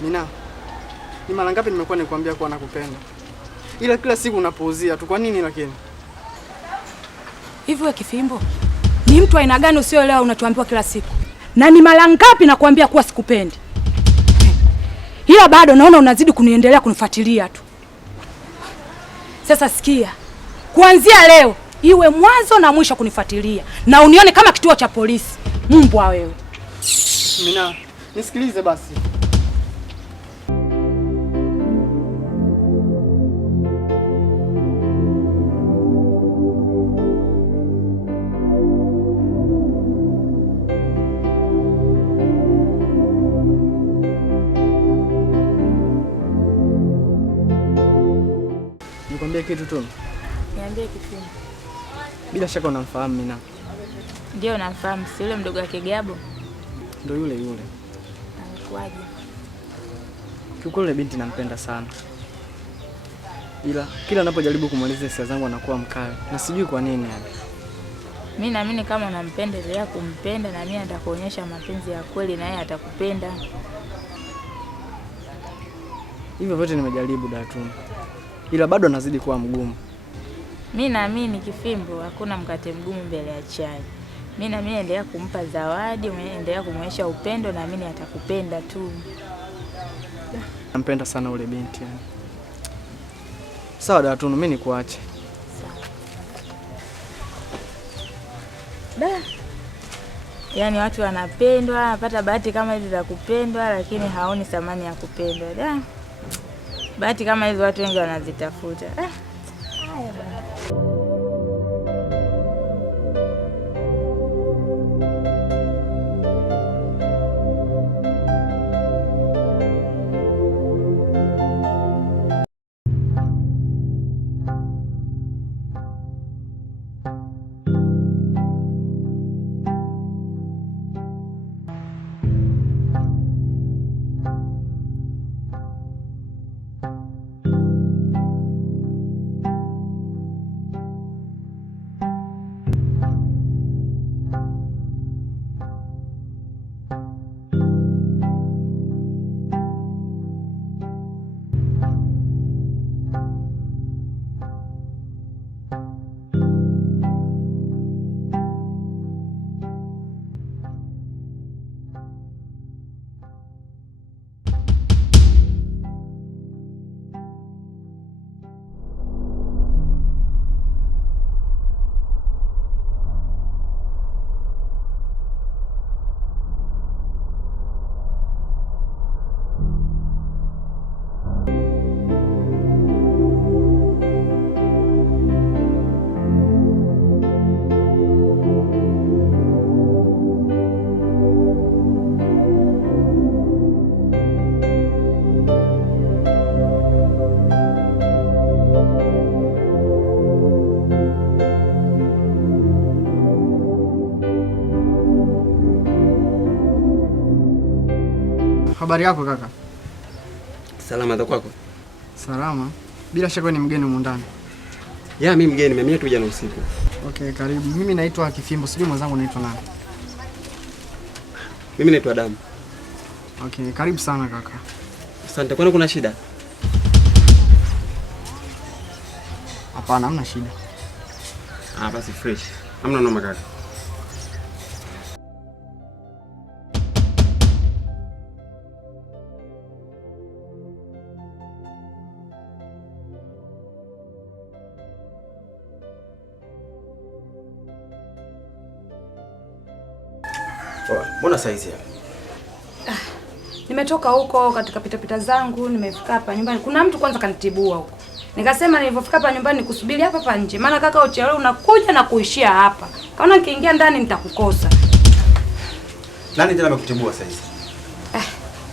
Mina, ni mara ngapi nimekuwa nikwambia kuwa nakupenda? Ila kila siku unapuuzia tu. Kwa nini lakini? Hivi wewe Kifimbo, ni mtu aina gani usioelewa unachoambiwa kila siku? Na ni mara ngapi nakwambia kuwa sikupendi? Ila bado naona unazidi kuniendelea kunifuatilia tu. Sasa sikia. Kuanzia leo iwe mwanzo na mwisho kunifuatilia na unione kama kituo cha polisi. Mbwa wewe. Mina, nisikilize basi. Nikwambie kitu tu. Niambie Kifimbo. Bila shaka unamfahamu Mina. Ndio namfahamu, si yule mdogo wake Gabo? Ndio yule. Anakuaje? Kiukweli binti nampenda sana. Ila kila ninapojaribu kumaliza hisia zangu anakuwa mkali. Na sijui kwa nini yani. Mimi naamini kama unampenda endelea kumpenda na mimi nitakuonyesha mapenzi ya kweli na yeye atakupenda. Hivyo vyote nimejaribu Datu. Ila bado anazidi kuwa mgumu. Mimi naamini Kifimbo, hakuna mkate mgumu mbele ya chai. Mimi naamini endelea kumpa zawadi, endelea kumwonyesha upendo na mimi atakupenda tu. Nampenda sana ule binti yani. Sawa Datu, mimi nikuache. Sawa. Da. Yaani watu wanapendwa, wanapata bahati kama hizi za kupendwa lakini haoni thamani ya kupendwa. Da. Bahati kama hizo watu wengi wanazitafuta. Haya bwana. Habari yako kaka? Salama za kwako? Salama. Bila shaka ni mgeni humu ndani. Ya, mimi mgeni, mimi tu jana usiku. Okay, karibu. Mimi naitwa Kifimbo, sijui mwenzangu naitwa nani? Mimi naitwa Adamu. Okay, karibu sana kaka. Asante. Kwani kuna shida? Hapana, hamna shida. Basi fresh. Hamna noma kaka. Mbona saizi hapa? Nimetoka huko katika pitapita zangu, nimefika hapa nyumbani. Kuna mtu kwanza kanitibua huko. Nikasema nilipofika hapa nyumbani nikusubiri hapa nje. Maana kaka uchelewe unakuja na kuishia hapa. Kaona nikiingia ndani nitakukosa. Nani tena amekutibua saizi?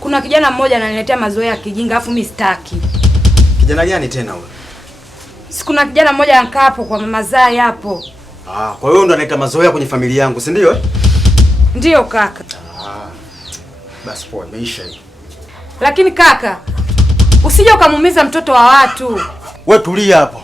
Kuna kijana mmoja ananiletea mazoea ya kijinga afu mimi sitaki. Kijana gani tena huyo? Si kuna kijana mmoja anakaa hapo kwa mama Zai hapo. Kwa hiyo ndo analeta mazoea kwenye familia yangu, si ndio? Ndio kaka. Basi poa, imeisha hiyo. Lakini kaka, usije ukamuumiza mtoto wa watu. Wewe tulia hapo.